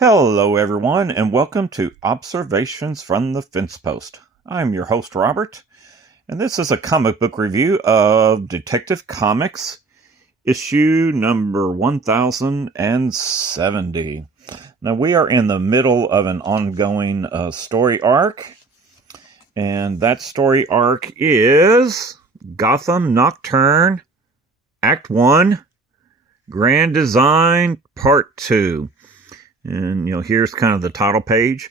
Hello, everyone, and welcome to Observations from the Fence Post. I'm your host, Robert, and this is a comic book review of Detective Comics, issue number 1070. Now, we are in the middle of an ongoing story arc, and that story arc is Gotham Nocturne, Act 1, Grand Design, Part 2. And, here's kind of the title page.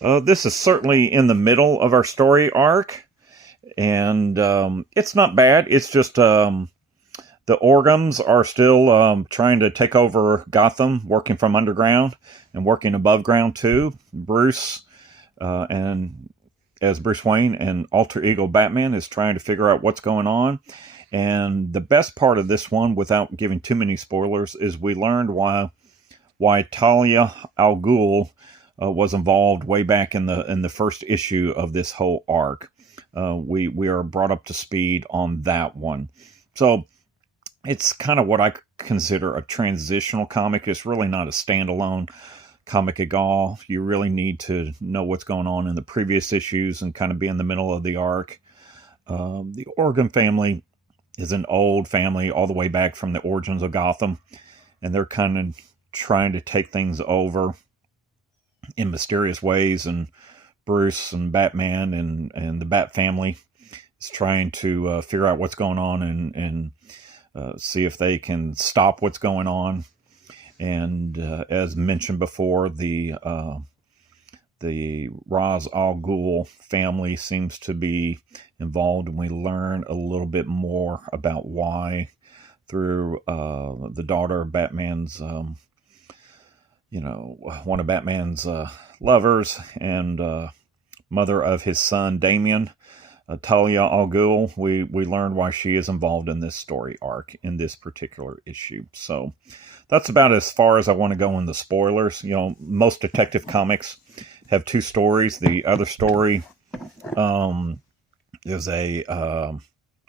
This is certainly in the middle of our story arc. And it's not bad. It's just the Orgums are still trying to take over Gotham, working from underground and working above ground too. Bruce, and as Bruce Wayne and Alter Ego Batman is trying to figure out what's going on. And the best part of this one, without giving too many spoilers, is we learned why Talia al Ghul was involved way back in the first issue of this whole arc. We are brought up to speed on that one. So it's kind of what I consider a transitional comic. It's really not a standalone comic at all. You really need to know what's going on in the previous issues and kind of be in the middle of the arc. The Orgum family is an old family all the way back from the origins of Gotham, and they're kind of trying to take things over in mysterious ways, and Bruce and Batman and the Bat family is trying to figure out what's going on and see if they can stop what's going on. And as mentioned before, the Ra's al Ghul family seems to be involved, and we learn a little bit more about why through the daughter of Batman's one of Batman's lovers and mother of his son Damian, Talia al Ghul. We learned why she is involved in this story arc in this particular issue. So that's about as far as I want to go in the spoilers. Most Detective Comics have two stories. The other story is a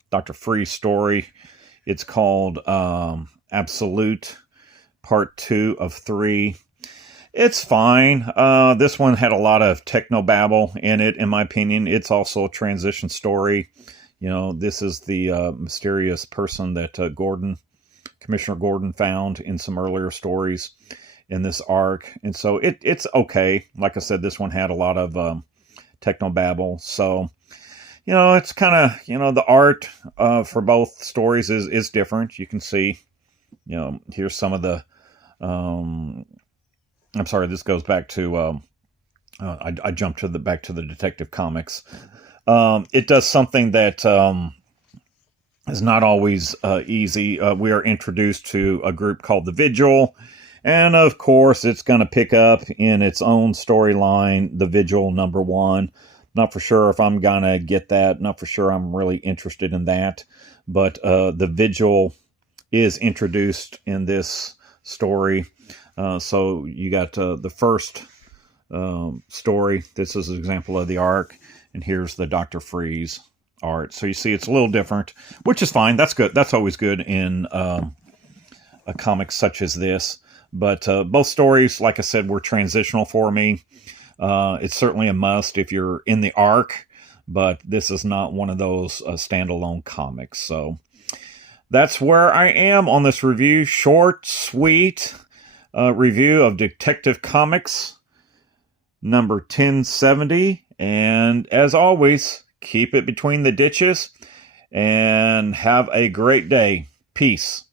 Dr. Freeze story. It's called Absolute, Part 2 of 3. It's fine. This one had a lot of technobabble in it, in my opinion. It's also a transition story. This is the mysterious person that Commissioner Gordon found in some earlier stories in this arc. And so it's okay. Like I said, this one had a lot of technobabble. So, it's kind of, the art for both stories is different. You can see, here's some of the... I'm sorry, this goes back to, I jumped back to the Detective Comics. It does something that is not always easy. We are introduced to a group called the Vigil, and of course it's going to pick up in its own storyline, the Vigil #1. Not for sure if I'm going to get that, not for sure I'm really interested in that, but the Vigil is introduced in this story. So you got the first story. This is an example of the arc, and here's the Dr. Freeze art. So you see it's a little different, which is fine. That's good. That's always good in a comic such as this. But both stories, like I said, were transitional for me. It's certainly a must if you're in the arc, but this is not one of those standalone comics. So that's where I am on this review. Short, sweet review of Detective Comics number 1070. And as always, keep it between the ditches and have a great day. Peace.